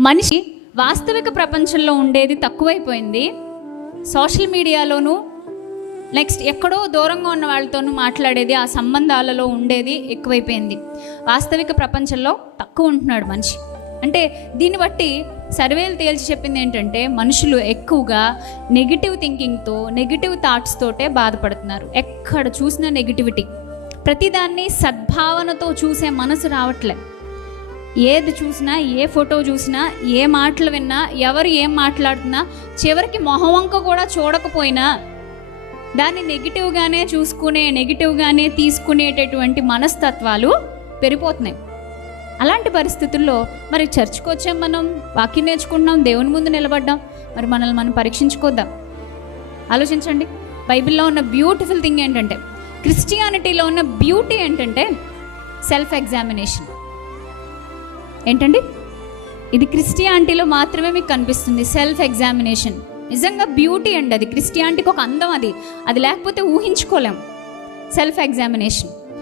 మనిషి వాస్తవిక ప్రపంచంలో ఉండేది తక్కువైపోయింది. సోషల్ మీడియాలోనూ నెక్స్ట్ ఎక్కడో దూరంగా ఉన్న వాళ్ళతోనూ మాట్లాడేది, ఆ సంబంధాలలో ఉండేది ఎక్కువైపోయింది. వాస్తవిక ప్రపంచంలో తక్కువ ఉంటున్నాడు మనిషి. అంటే దీన్ని బట్టి సర్వేలు తేల్చి చెప్పింది ఏంటంటే, మనుషులు ఎక్కువగా నెగిటివ్ థింకింగ్తో, నెగిటివ్ థాట్స్ తోటే బాధపడుతున్నారు. ఎక్కడ చూసినా నెగిటివిటీ, ప్రతిదాన్ని సద్భావనతో చూసే మనసు రావట్లే. ఏది చూసినా, ఏ ఫోటో చూసినా, ఏ మాటలు విన్నా, ఎవరు ఏం మాట్లాడుతున్నా, చివరికి మొహం వంక కూడా చూడకపోయినా దాన్ని నెగిటివ్గానే చూసుకునే, నెగిటివ్గానే తీసుకునేటటువంటి మనస్తత్వాలు పెరిగిపోతున్నాయి. అలాంటి పరిస్థితుల్లో మరి చర్చ్కి వచ్చాం, మనం వాక్యం నేర్చుకుంటున్నాం, దేవుని ముందు నిలబడ్డాం, మరి మనల్ని మనం పరీక్షించుకోద్దాం. ఆలోచించండి. బైబిల్లో ఉన్న బ్యూటిఫుల్ థింగ్ ఏంటంటే, క్రిస్టియానిటీలో ఉన్న బ్యూటీ ఏంటంటే సెల్ఫ్ ఎగ్జామినేషన్. ఏంటండి, ఇది క్రిస్టియానిటీలో మాత్రమే మీకు కనిపిస్తుంది. సెల్ఫ్ ఎగ్జామినేషన్ నిజంగా బ్యూటీ అండి. అది క్రిస్టియానిటీకి ఒక అందం. అది లేకపోతే ఊహించుకోలేం. Self examination